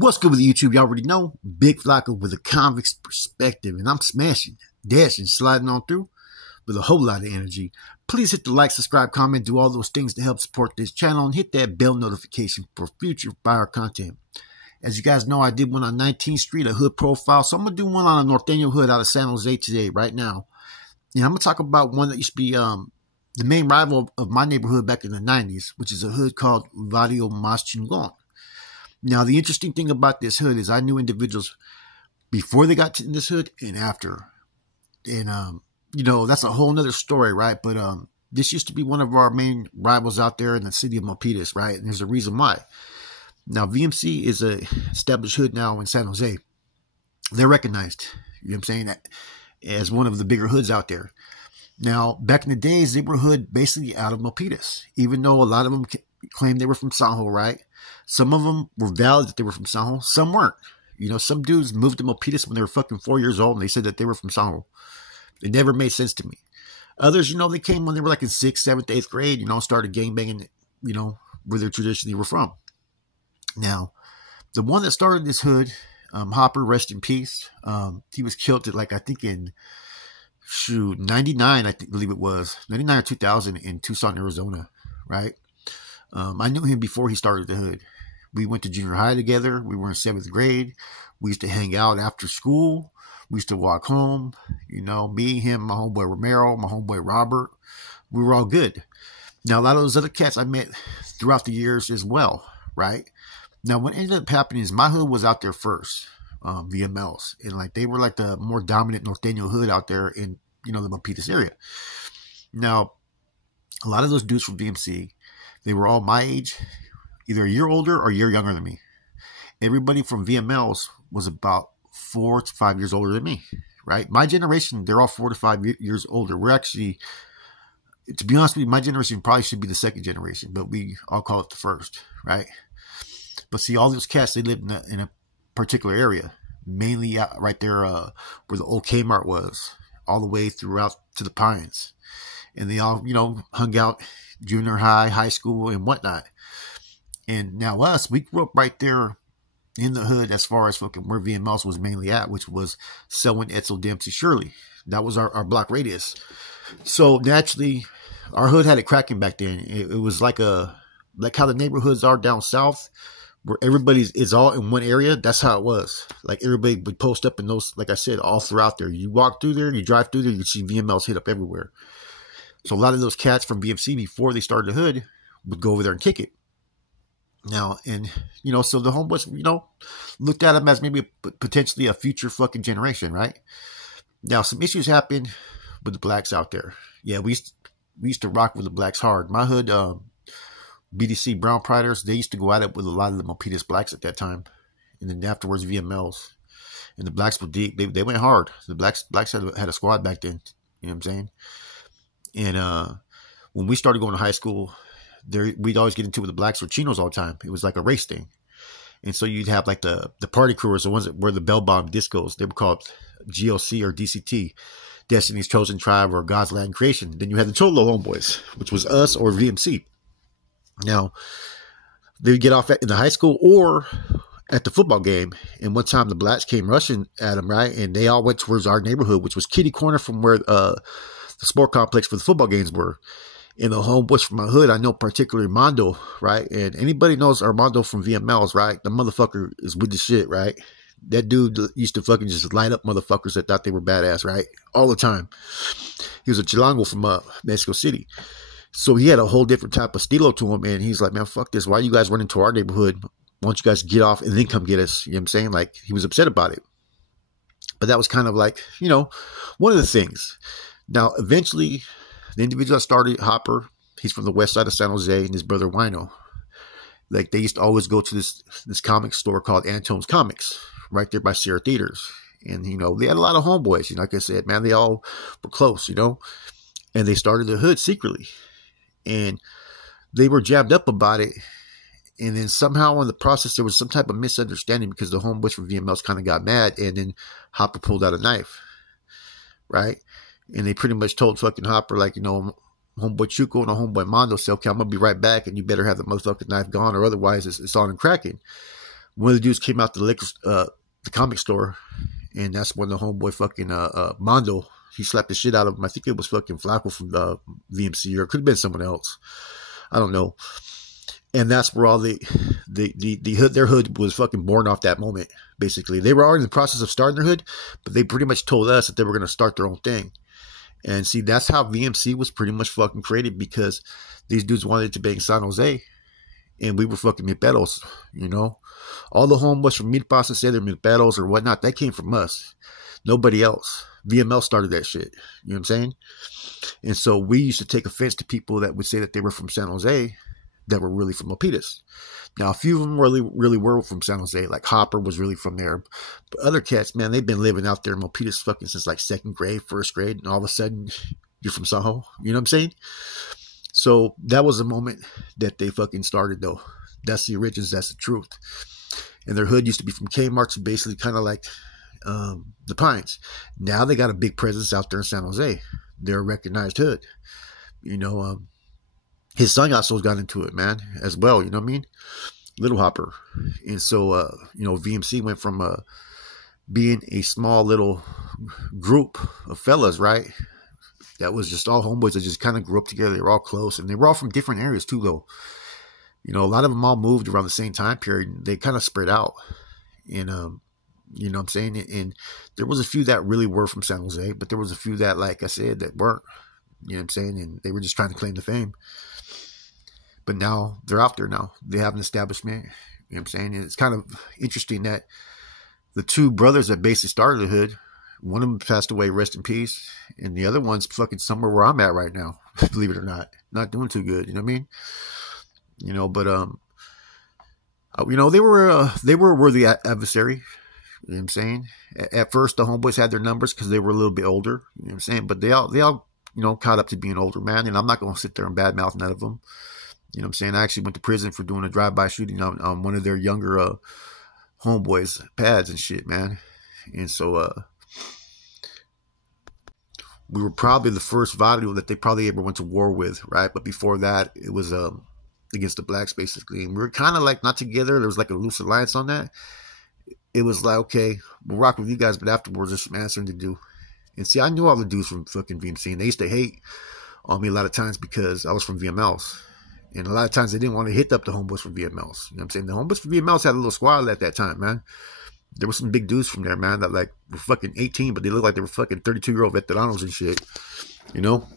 What's good with YouTube? You already know. Big Flocka with a convict's perspective. And I'm smashing, dashing, sliding on through with a whole lot of energy. Please hit the like, subscribe, comment, do all those things to help support this channel. And hit that bell notification for future fire content. As you guys know, I did one on 19th Street, a hood profile. So I'm going to do one on a Norteno hood out of San Jose today, right now. And I'm going to talk about one that used to be the main rival of my neighborhood back in the 90s, which is a hood called Varrio Chingon. Now, the interesting thing about this hood is I knew individuals before they got to this hood and after. And, you know, that's a whole nother story, right? But this used to be one of our main rivals out there in the city of Milpitas, right? And there's a reason why. Now, VMC is a established hood now in San Jose. They're recognized, you know what I'm saying, as one of the bigger hoods out there. Now, back in the days, they were hood basically out of Milpitas, even though a lot of them claimed they were from San Jose, right? Some of them were valid that they were from San Jose. Some weren't. You know, some dudes moved to Milpitas when they were fucking 4 years old and they said that they were from San Jose. It never made sense to me. Others, you know, they came when they were like in 6th, 7th, 8th grade, you know, started gangbanging, you know, where they traditionally were from. Now, the one that started this hood, Hopper, rest in peace. He was killed at like, I think in, 99, believe it was. 99 or 2000 in Tucson, Arizona, right? I knew him before he started the hood. We went to junior high together. We were in 7th grade. We used to hang out after school. We used to walk home. You know, me, him, my homeboy Romero, my homeboy Robert. We were all good. Now, a lot of those other cats I met throughout the years as well, right? Now, what ended up happening is my hood was out there first, VMLs. And, like, they were, like, the more dominant Norteño hood out there in, you know, the Milpitas area. Now, a lot of those dudes from VMC, they were all my age, either a year older or a year younger than me. Everybody from VMLs was about 4 to 5 years older than me, right? My generation, they're all 4 to 5 years older. We're actually, to be honest with you, my generation probably should be the second generation, but we all call it the first, right? But see, all those cats, they lived in a particular area, mainly out right there where the old Kmart was, all the way throughout to the Pines. And they all, you know, hung out junior high, high school, and whatnot. And now us, we grew up right there in the hood as far as fucking where VMLs was mainly at, which was Selwyn, Etzel, Dempsey, Shirley. That was our block radius. So naturally, our hood had it cracking back then. It was like how the neighborhoods are down south, where everybody's is all in one area. That's how it was. Like everybody would post up in those, like I said, all throughout there. You walk through there, you drive through there, you see VMLs hit up everywhere. So a lot of those cats from VMC before they started the hood would go over there and kick it. Now, and, you know, so the homeboys, you know, looked at them as maybe potentially a future fucking generation, right? Now, some issues happened with the blacks out there. Yeah, we used to rock with the blacks hard. My hood, BDC Brown Priders, they used to go at it with a lot of the Milpitas blacks at that time. And then afterwards, VMLs. And the blacks were deep. They went hard. The blacks had a squad back then. You know what I'm saying? And when we started going to high school, we'd always get into it with the blacks or chinos all the time. It was like a race thing. And so you'd have like the party crewers, the ones that were the bell bomb discos. They were called GLC or DCT, Destiny's Chosen Tribe or God's Land Creation. Then you had the Cholo homeboys, which was us or VMC. Now, they would get off in the high school or at the football game. And one time the blacks came rushing at them, right? And they all went towards our neighborhood, which was kitty corner from where the sport complex for the football games were. And the homeboys from my hood, I know particularly Mondo, right? And anybody knows Armando from VMLs, right? The motherfucker is with the shit, right? That dude used to fucking just light up motherfuckers that thought they were badass, right? All the time. He was a Chilango from Mexico City. So he had a whole different type of stilo to him. And he's like, man, fuck this. Why you guys run into our neighborhood? Why don't you guys get off and then come get us? You know what I'm saying? Like, he was upset about it. But that was kind of like, you know, one of the things. Now, eventually, the individual that started, Hopper, he's from the west side of San Jose, and his brother Wino. Like, they used to always go to this comic store called Antone's Comics, right there by Sierra Theaters. And, you know, they had a lot of homeboys. You know, like I said, man, they all were close, you know. And they started the hood secretly. And they were jabbed up about it. And then somehow in the process, there was some type of misunderstanding because the homeboys from VMLs kind of got mad. And then Hopper pulled out a knife, right? And they pretty much told fucking Hopper, like, you know, homeboy Chuco and a homeboy Mondo said, okay, I'm going to be right back. And you better have the motherfucking knife gone or otherwise it's on and cracking. One of the dudes came out to the comic store, and that's when the homeboy fucking Mondo, he slapped the shit out of him. I think it was fucking Flacco from VMC, or it could have been someone else. I don't know. And that's where all the hood, their hood was fucking born off that moment. Basically, they were already in the process of starting their hood, but they pretty much told us that they were going to start their own thing. And see, that's how VMC was pretty much fucking created, because these dudes wanted to bang San Jose, and we were fucking Milpitas, you know. All the homeboys from Milpitas and say they're Milpitas or whatnot, that came from us. Nobody else. VML started that shit. You know what I'm saying? And so we used to take offense to people that would say that they were from San Jose that were really from Milpitas. Now, a few of them really were from San Jose. Like Hopper was really from there. But other cats, man, they've been living out there in Milpitas fucking since like second grade, first grade. And all of a sudden, you're from Soho. You know what I'm saying? So that was the moment that they fucking started, though. That's the origins. That's the truth. And their hood used to be from Kmart, so basically kind of like the Pines. Now they got a big presence out there in San Jose. They're a recognized hood. You know, his son also got into it, man, as well. You know what I mean? Little Hopper. And so, you know, VMC went from being a small little group of fellas, right? That was just all homeboys that just kind of grew up together. They were all close, and they were all from different areas too, though. You know, a lot of them all moved around the same time period. They kind of spread out. And, you know what I'm saying? And there was a few that really were from San Jose, but there was a few that, like I said, that weren't. You know what I'm saying? And they were just trying to claim the fame. But now they're out there now. They have an establishment. You know what I'm saying? And it's kind of interesting that the two brothers that basically started the hood, one of them passed away, rest in peace, and the other one's fucking somewhere where I'm at right now, believe it or not. Not doing too good, you know what I mean? You know, but you know, they were a worthy adversary. You know what I'm saying? At first, the homeboys had their numbers because they were a little bit older. You know what I'm saying? But they all you know, caught up to being older, man. And I'm not going to sit there and badmouth none of them. You know what I'm saying? I actually went to prison for doing a drive-by shooting on one of their younger homeboys' pads and shit, man. And so we were probably the first Varrio that they probably ever went to war with, right? But before that, it was against the blacks, basically. And we were kind of like not together. There was like a loose alliance on that. It was like, okay, we'll rock with you guys, but afterwards there's some answering to do. And see, I knew all the dudes from fucking VMC, and they used to hate on me a lot of times because I was from VMLs. And a lot of times they didn't want to hit up the homeboys from VMLs. You know what I'm saying? The homeboys from VMLs had a little squad at that time, man. There were some big dudes from there, man, that like were fucking 18, but they looked like they were fucking 32-year-old veteranos and shit. You know?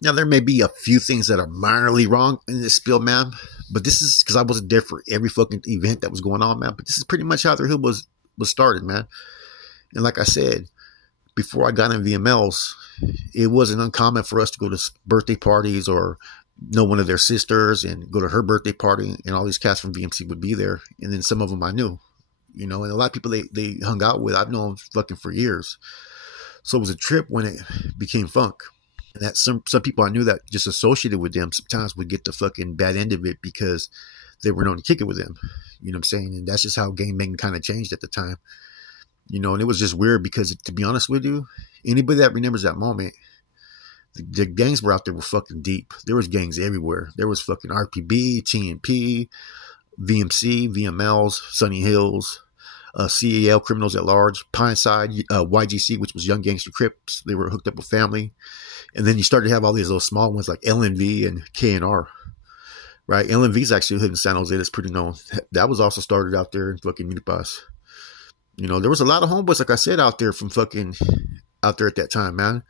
Now, there may be a few things that are minorly wrong in this spiel, man. But this is because I wasn't there for every fucking event that was going on, man. But this is pretty much how their hood was started, man. And like I said, before I got in VMLs, it wasn't uncommon for us to go to birthday parties or know one of their sisters and go to her birthday party, and all these cats from VMC would be there. And then some of them I knew, you know, and a lot of people they hung out with, I've known fucking for years. So it was a trip when it became funk. And that some people I knew that just associated with them sometimes would get the fucking bad end of it because they were known to kick it with them. You know what I'm saying? And that's just how gangbanging kind of changed at the time. You know, and it was just weird because, to be honest with you, anybody that remembers that moment, the gangs were out there were fucking deep. There was gangs everywhere. There was fucking RPB, TNP, VMC, VMLs, Sunny Hills, CAL, Criminals at Large, Pineside, YGC, which was Young Gangster Crips. They were hooked up with family. And then you started to have all these little small ones like LNV and KNR, right? LNV is actually a hood in San Jose that's pretty known. That was also started out there in fucking Milpitas. You know, there was a lot of homeboys, like I said, out there from fucking out there at that time, man.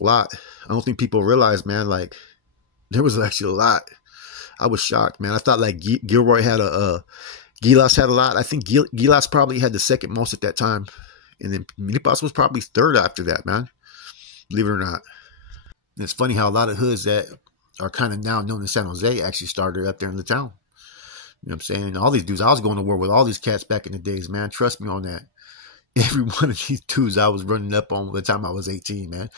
A lot. I don't think people realize, man, like there was actually a lot. I was shocked, man. I thought like Gilroy had Gilas had a lot. I think Gilas probably had the second most at that time. And then Milpitas was probably third after that, man. Believe it or not. And it's funny how a lot of hoods that are kind of now known in San Jose actually started up there in the town. You know what I'm saying? And all these dudes, I was going to war with all these cats back in the days, man. Trust me on that. Every one of these dudes I was running up on by the time I was 18, man.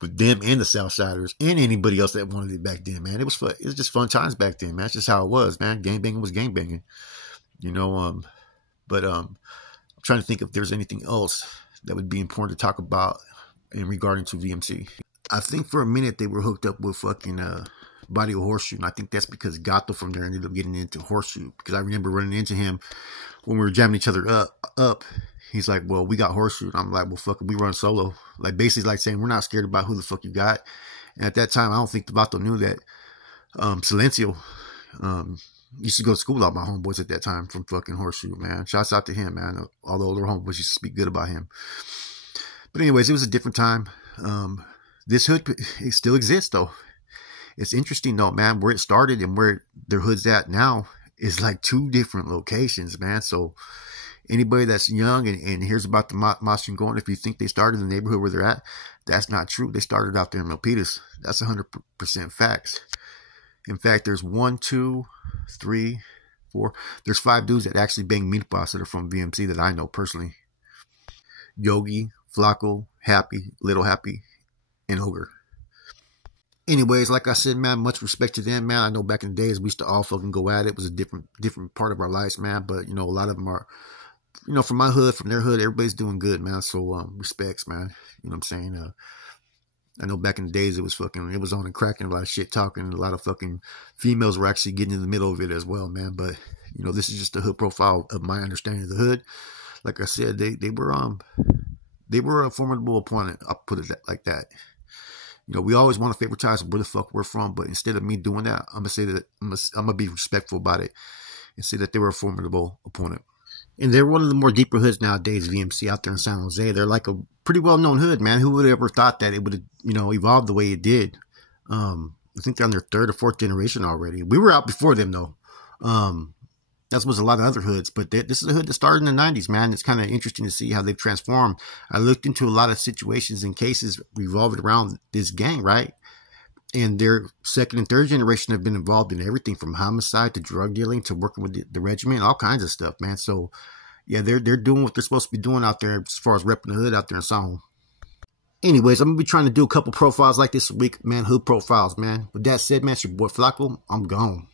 With them and the Southsiders and anybody else that wanted it back then, man. It was fun. It was just fun times back then, man. It's just how it was, man. Gangbanging was gangbanging. You know, but I'm trying to think if there's anything else that would be important to talk about in regarding to VMC. I think for a minute they were hooked up with fucking Varrio Horseshoe, and I think that's because Gato from there ended up getting into Horseshoe, because I remember running into him when we were jamming each other up. He's like, well, we got Horseshoe, and I'm like, well, fuck it, we run solo. Like, basically like saying, we're not scared about who the fuck you got. And at that time, I don't think Vato knew that Silencio used to go to school with all my homeboys at that time from fucking Horseshoe, man. Shouts out to him, man. All the older homeboys used to speak good about him. But anyways, it was a different time. This hood, it still exists, though. It's interesting, though, man, where it started and where their hood's at now is like two different locations, man. So anybody that's young and hears about the Mas Chingon, if you think they started in the neighborhood where they're at, that's not true. They started out there in Milpitas. That's 100% facts. In fact, there's 1, 2, 3, 4. There's 5 dudes that actually bang Milpitas that are from VMC that I know personally. Yogi, Flaco, Happy, Little Happy, and Ogre. Anyways, like I said, man, much respect to them, man. I know back in the days we used to all fucking go at it. It was a different part of our lives, man. But, you know, a lot of them are, you know, from my hood, from their hood, everybody's doing good, man. So, respects, man. You know what I'm saying? I know back in the days it was on and cracking, a lot of shit talking, a lot of fucking females were actually getting in the middle of it as well, man. But, you know, this is just the hood profile of my understanding of the hood. Like I said, they were a formidable opponent. I'll put it like that. You know, we always want to favoritize where the fuck we're from, but instead of me doing that, I'm gonna say that I'm gonna be respectful about it and say that they were a formidable opponent. And they're one of the more deeper hoods nowadays, VMC out there in San Jose. They're like a pretty well-known hood, man. Who would have ever thought that it would have, you know, evolved the way it did? I think they're on their 3rd or 4th generation already. We were out before them, though. That was a lot of other hoods, but this is a hood that started in the 90s, man. It's kind of interesting to see how they've transformed. I looked into a lot of situations and cases revolving around this gang, right? And their 2nd and 3rd generation have been involved in everything from homicide to drug dealing to working with the regiment, all kinds of stuff, man. So, yeah, they're doing what they're supposed to be doing out there as far as repping the hood out there in San. Anyways, I'm going to be trying to do a couple profiles like this a week, man. Hood profiles, man. With that said, man, it's your boy Flaco. I'm gone.